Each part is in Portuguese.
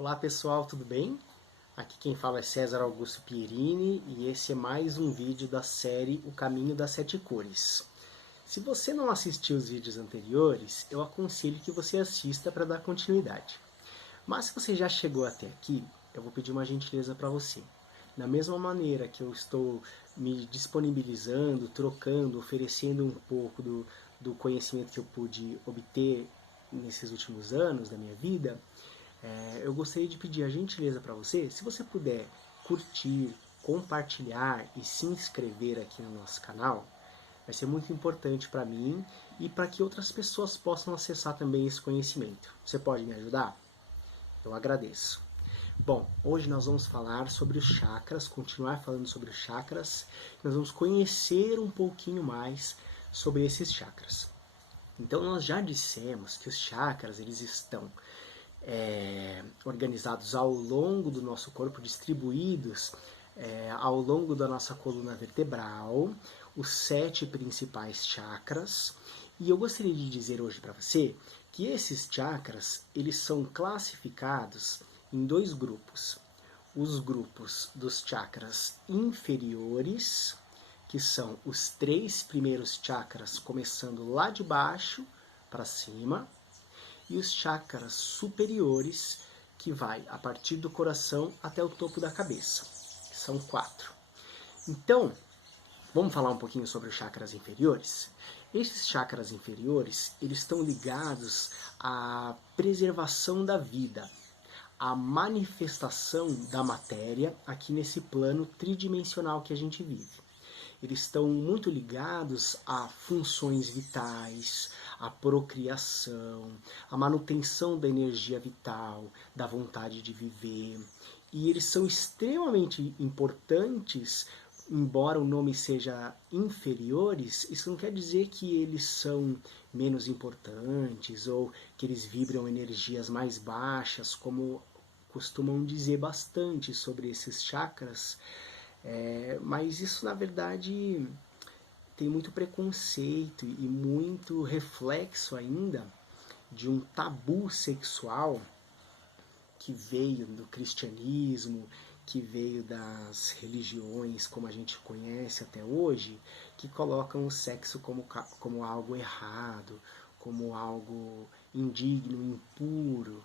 Olá pessoal, tudo bem? Aqui quem fala é César Augusto Pierini e esse é mais um vídeo da série O Caminho das Sete Cores. Se você não assistiu os vídeos anteriores, eu aconselho que você assista para dar continuidade. Mas se você já chegou até aqui, eu vou pedir uma gentileza para você. Da mesma maneira que eu estou me disponibilizando, trocando, oferecendo um pouco do conhecimento que eu pude obter nesses últimos anos da minha vida, eu gostaria de pedir a gentileza para você, se você puder curtir, compartilhar e se inscrever aqui no nosso canal, vai ser muito importante para mim e para que outras pessoas possam acessar também esse conhecimento. Você pode me ajudar? Eu agradeço. Bom, hoje nós vamos falar sobre os chakras, continuar falando sobre os chakras. Nós vamos conhecer um pouquinho mais sobre esses chakras. Então nós já dissemos que os chakras eles estão organizados ao longo do nosso corpo, distribuídos ao longo da nossa coluna vertebral, os 7 principais chakras. E eu gostaria de dizer hoje para você que esses chakras eles são classificados em 2 grupos. Os grupos dos chakras inferiores, que são os 3 primeiros chakras, começando lá de baixo para cima, e os chakras superiores, que vai a partir do coração até o topo da cabeça, que são 4. Então, vamos falar um pouquinho sobre os chakras inferiores? Esses chakras inferiores, eles estão ligados à preservação da vida, à manifestação da matéria aqui nesse plano tridimensional que a gente vive. Eles estão muito ligados a funções vitais, à procriação, à manutenção da energia vital, da vontade de viver. E eles são extremamente importantes, embora o nome seja inferiores, isso não quer dizer que eles são menos importantes ou que eles vibram energias mais baixas, como costumam dizer bastante sobre esses chakras. Mas isso, na verdade, tem muito preconceito e muito reflexo ainda de um tabu sexual que veio do cristianismo, que veio das religiões como a gente conhece até hoje, que colocam o sexo como algo errado, como algo indigno, impuro.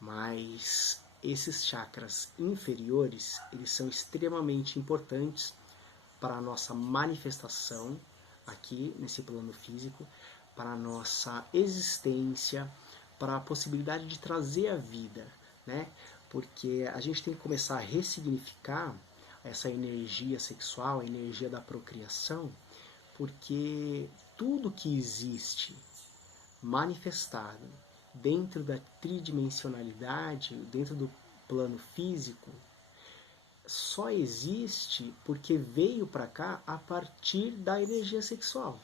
Mas esses chakras inferiores, eles são extremamente importantes para a nossa manifestação aqui nesse plano físico, para a nossa existência, para a possibilidade de trazer a vida, né? Porque a gente tem que começar a ressignificar essa energia sexual, a energia da procriação, porque tudo que existe manifestado dentro da tridimensionalidade, dentro do plano físico, só existe porque veio para cá a partir da energia sexual.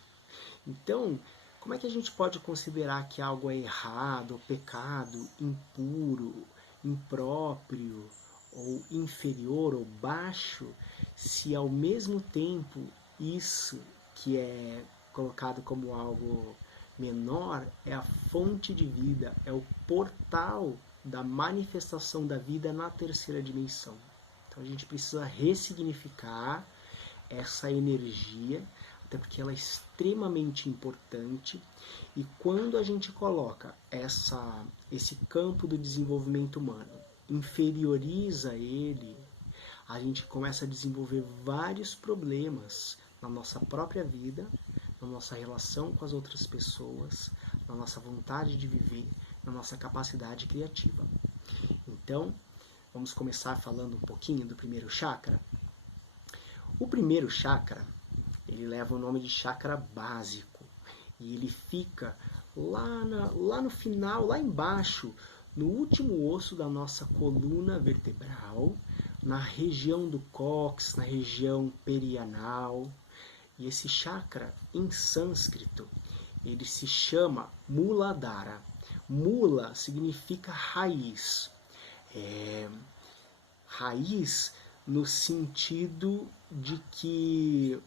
Então, como é que a gente pode considerar que algo é errado, pecado, impuro, impróprio, ou inferior ou baixo, se ao mesmo tempo isso que é colocado como algo menor é a fonte de vida, é o portal da manifestação da vida na terceira dimensão. Então a gente precisa ressignificar essa energia, até porque ela é extremamente importante. E quando a gente coloca esse campo do desenvolvimento humano, inferioriza ele, a gente começa a desenvolver vários problemas na nossa própria vida, na nossa relação com as outras pessoas, na nossa vontade de viver, na nossa capacidade criativa. Então, vamos começar falando um pouquinho do primeiro chakra. O primeiro chakra, ele leva o nome de chakra básico. E ele fica lá no final, lá embaixo, no último osso da nossa coluna vertebral, na região do cóccix, na região perianal. E esse chakra, em sânscrito, ele se chama Muladhara. Mula significa raiz. Raiz no sentido de que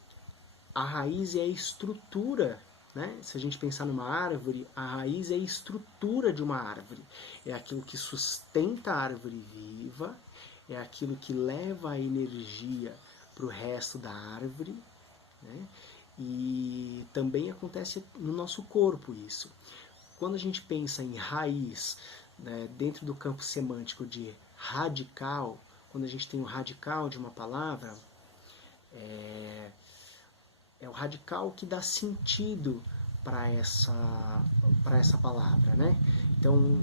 a raiz é a estrutura né? Se a gente pensar numa árvore, a raiz é a estrutura de uma árvore. É aquilo que sustenta a árvore viva, é aquilo que leva a energia para o resto da árvore, né? E também acontece no nosso corpo isso. Quando a gente pensa em raiz, né, dentro do campo semântico de radical, quando a gente tem o radical de uma palavra, é o radical que dá sentido para essa palavra, né? Então,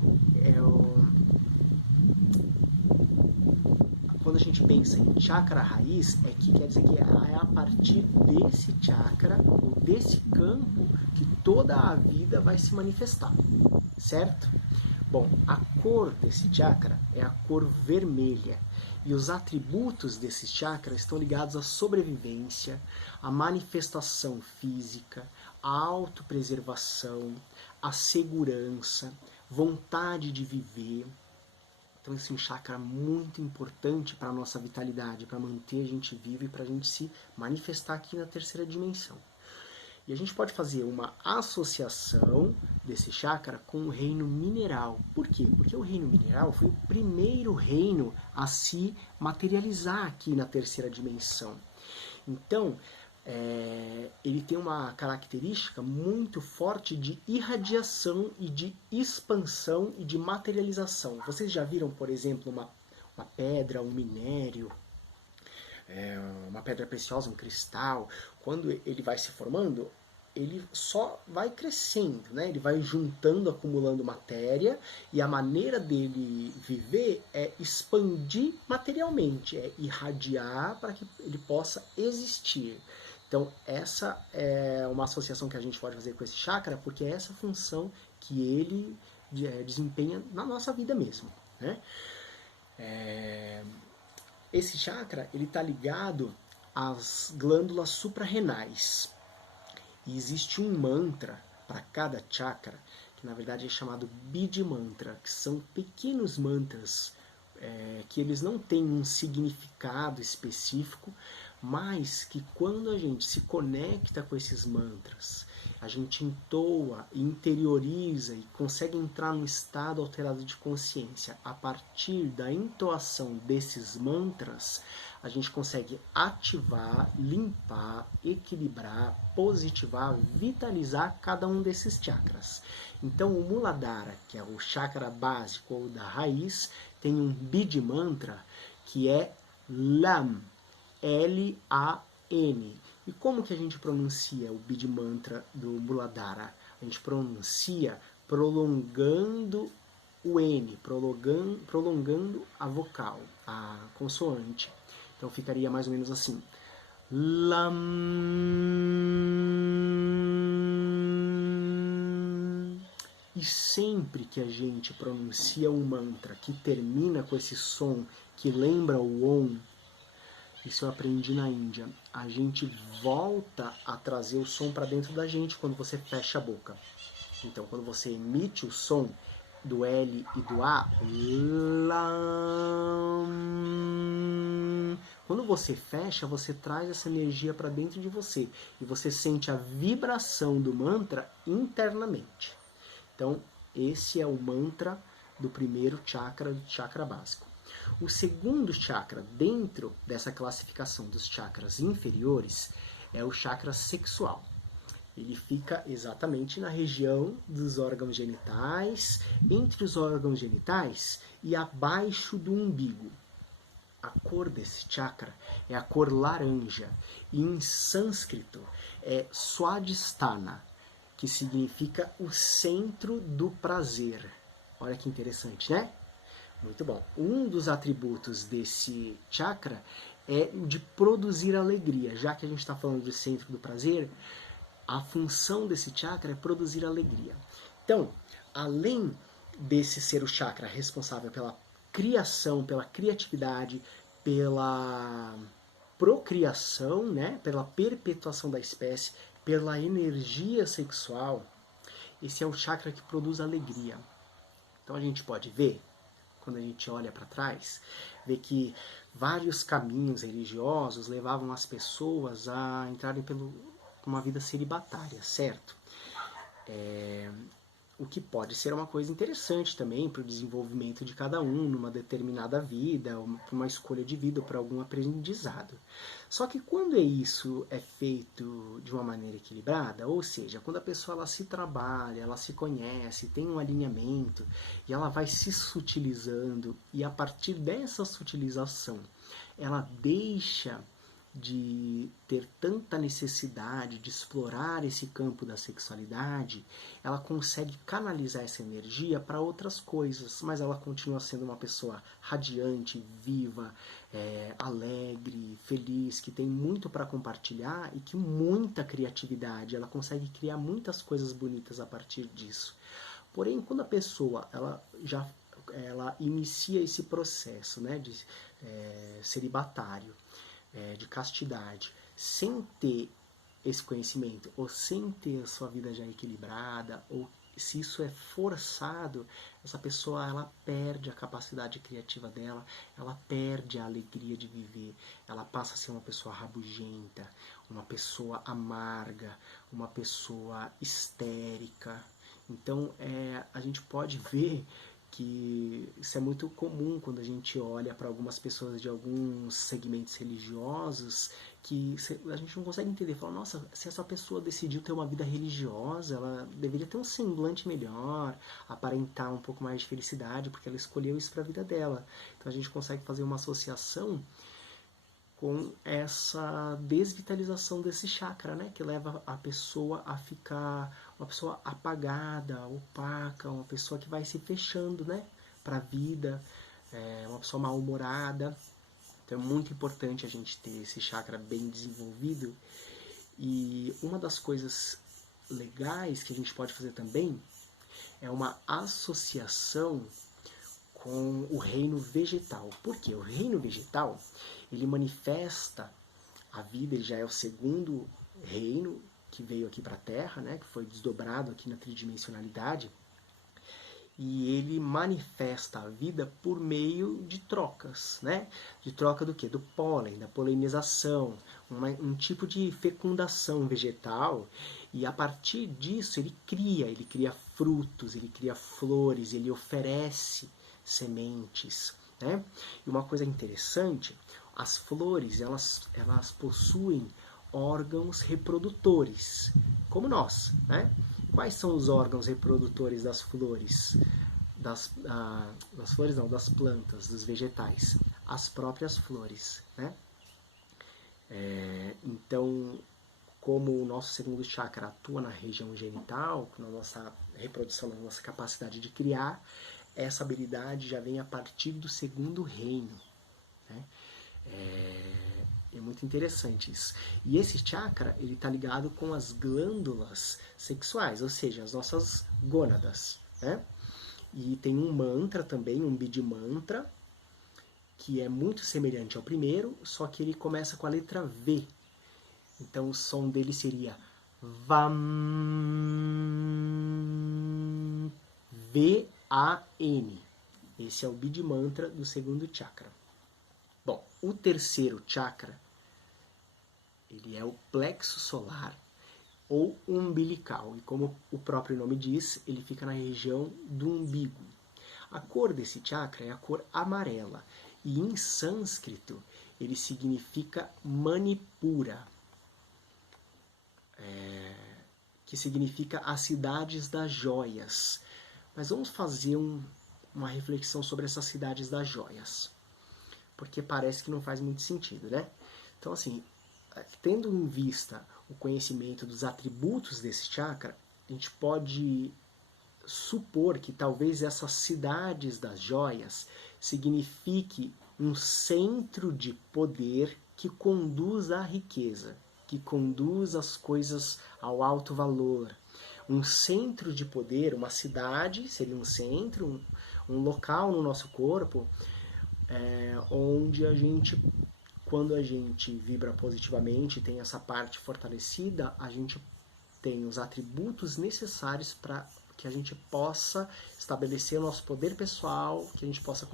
quando a gente pensa em chakra raiz, é que quer dizer que é a partir desse chakra, ou desse campo, que toda a vida vai se manifestar, certo? Bom, a cor desse chakra é a cor vermelha. E os atributos desse chakra estão ligados à sobrevivência, à manifestação física, à autopreservação, à segurança, vontade de viver. Então esse é um chakra muito importante para a nossa vitalidade, para manter a gente vivo e para a gente se manifestar aqui na terceira dimensão. E a gente pode fazer uma associação desse chakra com o reino mineral. Por quê? Porque o reino mineral foi o primeiro reino a se materializar aqui na terceira dimensão. Então, ele tem uma característica muito forte de irradiação e de expansão e de materialização. Vocês já viram, por exemplo, uma pedra, um minério, uma pedra preciosa, um cristal, quando ele vai se formando, ele só vai crescendo, né? Ele vai juntando, acumulando matéria, e a maneira dele viver é expandir materialmente, é irradiar para que ele possa existir. Então, essa é uma associação que a gente pode fazer com esse chakra, porque é essa função que ele desempenha na nossa vida mesmo, né? Esse chakra ele está ligado às glândulas suprarrenais. E existe um mantra para cada chakra, que na verdade é chamado Bidi Mantra, que são pequenos mantras que eles não têm um significado específico, mas que quando a gente se conecta com esses mantras, a gente entoa, interioriza e consegue entrar num estado alterado de consciência a partir da entoação desses mantras, a gente consegue ativar, limpar, equilibrar, positivar, vitalizar cada um desses chakras. Então o Muladhara, que é o chakra básico ou da raiz, tem um Bidi Mantra que é LAM, L-A-N. E como que a gente pronuncia o Bidi Mantra do Muladhara? A gente pronuncia prolongando o N, prolongando a vocal, a consoante. Então ficaria mais ou menos assim. Lam. E sempre que a gente pronuncia um mantra que termina com esse som que lembra o Om, isso eu aprendi na Índia, a gente volta a trazer o som para dentro da gente quando você fecha a boca. Então, quando você emite o som do L e do A, Lam, quando você fecha, você traz essa energia para dentro de você e você sente a vibração do mantra internamente. Então, esse é o mantra do primeiro chakra, do chakra básico. O segundo chakra, dentro dessa classificação dos chakras inferiores, é o chakra sexual. Ele fica exatamente na região dos órgãos genitais, entre os órgãos genitais e abaixo do umbigo. A cor desse chakra é a cor laranja, e em sânscrito é Swadhisthana, que significa o centro do prazer. Olha que interessante, né? Muito bom. Um dos atributos desse chakra é de produzir alegria. Já que a gente está falando de centro do prazer, a função desse chakra é produzir alegria. Então, além desse ser o chakra responsável pela criação, pela criatividade, pela procriação, né, pela perpetuação da espécie, pela energia sexual, esse é o chakra que produz alegria. Então a gente pode ver, quando a gente olha para trás, ver que vários caminhos religiosos levavam as pessoas a entrarem por uma vida celibatária, certo? O que pode ser uma coisa interessante também para o desenvolvimento de cada um numa determinada vida, para uma escolha de vida, ou para algum aprendizado. Só que quando isso é feito de uma maneira equilibrada, ou seja, quando a pessoa ela se trabalha, ela se conhece, tem um alinhamento e ela vai se sutilizando, e a partir dessa sutilização ela deixa de ter tanta necessidade de explorar esse campo da sexualidade, ela consegue canalizar essa energia para outras coisas, mas ela continua sendo uma pessoa radiante, viva, alegre, feliz, que tem muito para compartilhar e que muita criatividade, ela consegue criar muitas coisas bonitas a partir disso. Porém, quando a pessoa ela inicia esse processo, né, de celibatário, de castidade, sem ter esse conhecimento, ou sem ter a sua vida já equilibrada, ou se isso é forçado, essa pessoa ela perde a capacidade criativa dela, ela perde a alegria de viver, ela passa a ser uma pessoa rabugenta, uma pessoa amarga, uma pessoa histérica. Então a gente pode ver que isso é muito comum quando a gente olha para algumas pessoas de alguns segmentos religiosos, que a gente não consegue entender. Fala, nossa, se essa pessoa decidiu ter uma vida religiosa, ela deveria ter um semblante melhor, aparentar um pouco mais de felicidade, porque ela escolheu isso para a vida dela. Então a gente consegue fazer uma associação com essa desvitalização desse chakra, né? Que leva a pessoa a ficar uma pessoa apagada, opaca, uma pessoa que vai se fechando, né? Para a vida, uma pessoa mal-humorada. Então é muito importante a gente ter esse chakra bem desenvolvido. E uma das coisas legais que a gente pode fazer também é uma associação com o reino vegetal. Por quê? O reino vegetal, ele manifesta a vida, ele já é o segundo reino que veio aqui para a Terra, né, que foi desdobrado aqui na tridimensionalidade, e ele manifesta a vida por meio de trocas, né? De troca do quê? Do pólen, da polinização, um tipo de fecundação vegetal, e a partir disso ele cria frutos, ele cria flores, ele oferece sementes, né? E uma coisa interessante, as flores, elas possuem órgãos reprodutores, como nós, né? Quais são os órgãos reprodutores das flores? Das flores não, das plantas, dos vegetais. As próprias flores, né? Então, como o nosso segundo chakra atua na região genital, na nossa reprodução, na nossa capacidade de criar, essa habilidade já vem a partir do segundo reino, né? É muito interessante isso. E esse chakra, ele está ligado com as glândulas sexuais, ou seja, as nossas gônadas, né? E tem um mantra também, um Bidmantra, que é muito semelhante ao primeiro, só que ele começa com a letra V. Então o som dele seria Vam, V-A-N. Esse é o Bidmantra do segundo chakra. Bom, o terceiro chakra, ele é o plexo solar ou umbilical. E como o próprio nome diz, ele fica na região do umbigo. A cor desse chakra é a cor amarela. E em sânscrito, ele significa Manipura, que significa as cidades das joias. Mas vamos fazer uma reflexão sobre essas cidades das joias, porque parece que não faz muito sentido, né? Então, assim, tendo em vista o conhecimento dos atributos desse chakra, a gente pode supor que talvez essas cidades das joias signifique um centro de poder que conduz à riqueza, que conduz as coisas ao alto valor. Um centro de poder, uma cidade seria um centro, um local no nosso corpo onde a gente, quando a gente vibra positivamente, tem essa parte fortalecida, a gente tem os atributos necessários para que a gente possa estabelecer o nosso poder pessoal, que a gente possa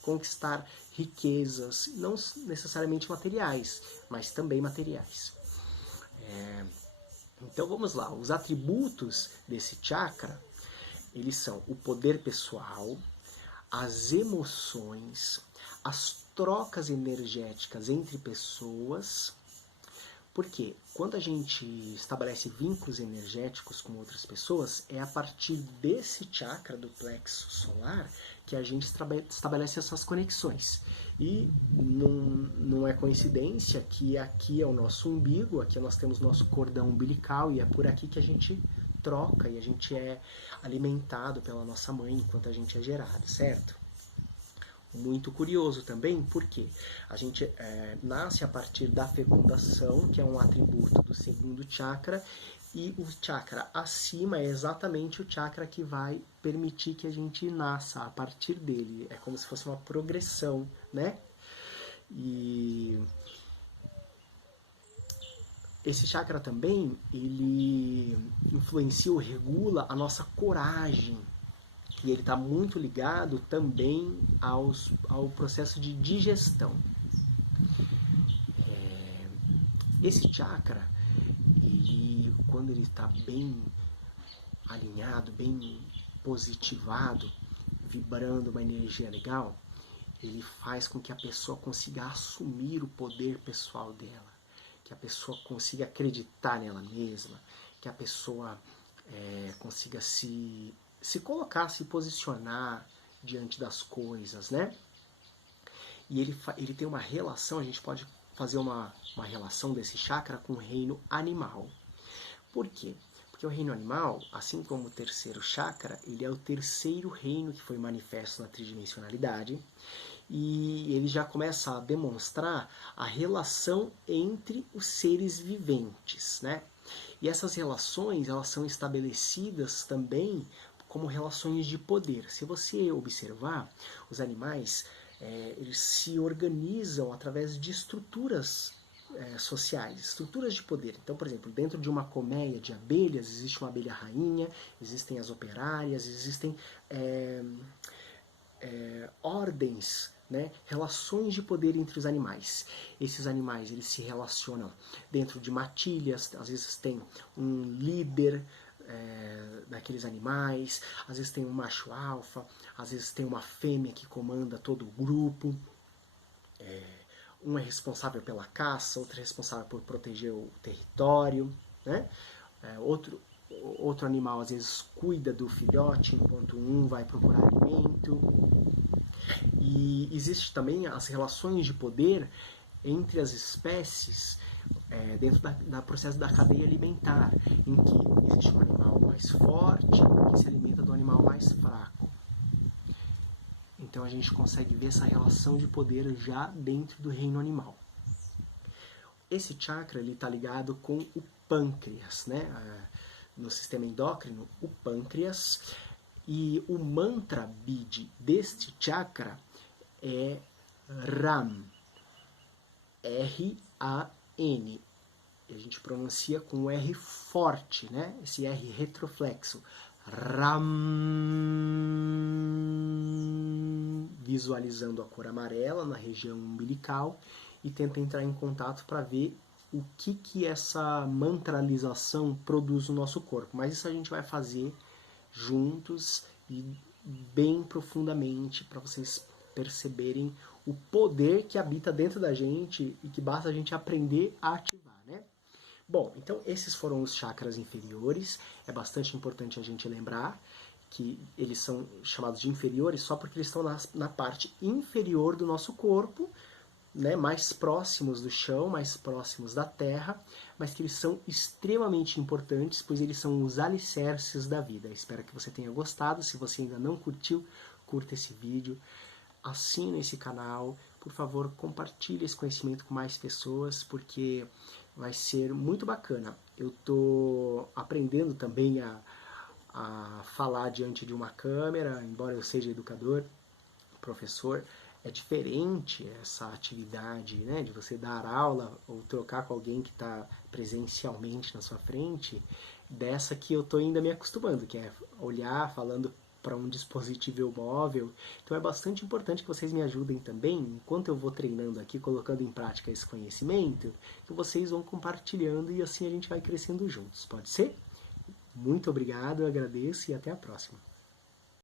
conquistar riquezas, não necessariamente materiais, mas também materiais. Então vamos lá, os atributos desse chakra, eles são o poder pessoal, as emoções, as trocas energéticas entre pessoas. Porque quando a gente estabelece vínculos energéticos com outras pessoas, é a partir desse chakra do plexo solar que a gente estabelece essas conexões. E não é coincidência que aqui é o nosso umbigo, aqui nós temos nosso cordão umbilical e é por aqui que a gente troca e a gente é alimentado pela nossa mãe enquanto a gente é gerado, certo? Muito curioso também, porque a gente nasce a partir da fecundação, que é um atributo do segundo chakra, e o chakra acima é exatamente o chakra que vai permitir que a gente nasça a partir dele. É como se fosse uma progressão, né? E esse chakra também, ele influencia ou regula a nossa coragem, e ele está muito ligado também ao processo de digestão. Esse chakra, quando ele está bem alinhado, bem positivado, vibrando uma energia legal, ele faz com que a pessoa consiga assumir o poder pessoal dela, que a pessoa consiga acreditar nela mesma, que a pessoa consiga se colocar, se posicionar diante das coisas, né? E ele tem uma relação, a gente pode fazer uma relação desse chakra com o reino animal. Por quê? Porque o reino animal, assim como o terceiro chakra, ele é o terceiro reino que foi manifesto na tridimensionalidade, e ele já começa a demonstrar a relação entre os seres viventes, né? E essas relações, elas são estabelecidas também como relações de poder. Se você observar, os animais, eles se organizam através de estruturas sociais, estruturas de poder. Então, por exemplo, dentro de uma colmeia de abelhas, existe uma abelha rainha, existem as operárias, existem ordens, né, relações de poder entre os animais. Esses animais, eles se relacionam dentro de matilhas, às vezes tem um líder daqueles animais, às vezes tem um macho alfa, às vezes tem uma fêmea que comanda todo o grupo. Um é responsável pela caça, outro é responsável por proteger o território, né? Outro animal às vezes cuida do filhote enquanto um vai procurar alimento. E existe também as relações de poder entre as espécies dentro da processo da cadeia alimentar, em que existe um animal mais forte que se alimenta do animal mais fraco. Então a gente consegue ver essa relação de poder já dentro do reino animal. Esse chakra está ligado com o pâncreas, né? No sistema endócrino, o pâncreas. E o mantra bid deste chakra é Ram. R-A-N. A gente pronuncia com o R forte, né? Esse R retroflexo. Ram. Visualizando a cor amarela na região umbilical e tenta entrar em contato para ver o que essa mantralização produz no nosso corpo. Mas isso a gente vai fazer juntos e bem profundamente para vocês perceberem o poder que habita dentro da gente e que basta a gente aprender a ativar, né? Bom, então esses foram os chakras inferiores. É bastante importante a gente lembrar que eles são chamados de inferiores só porque eles estão na parte inferior do nosso corpo, né, mais próximos do chão, mais próximos da terra, mas que eles são extremamente importantes, pois eles são os alicerces da vida. Espero que você tenha gostado. Se você ainda não curtiu, curta esse vídeo, assine esse canal, por favor, compartilhe esse conhecimento com mais pessoas, porque vai ser muito bacana. Eu estou aprendendo também a falar diante de uma câmera, embora eu seja educador, professor. É diferente essa atividade, né, de você dar aula ou trocar com alguém que está presencialmente na sua frente, dessa que eu estou ainda me acostumando, que é olhar falando para um dispositivo móvel. Então é bastante importante que vocês me ajudem também, enquanto eu vou treinando aqui, colocando em prática esse conhecimento, que vocês vão compartilhando e assim a gente vai crescendo juntos. Pode ser? Muito obrigado, eu agradeço e até a próxima.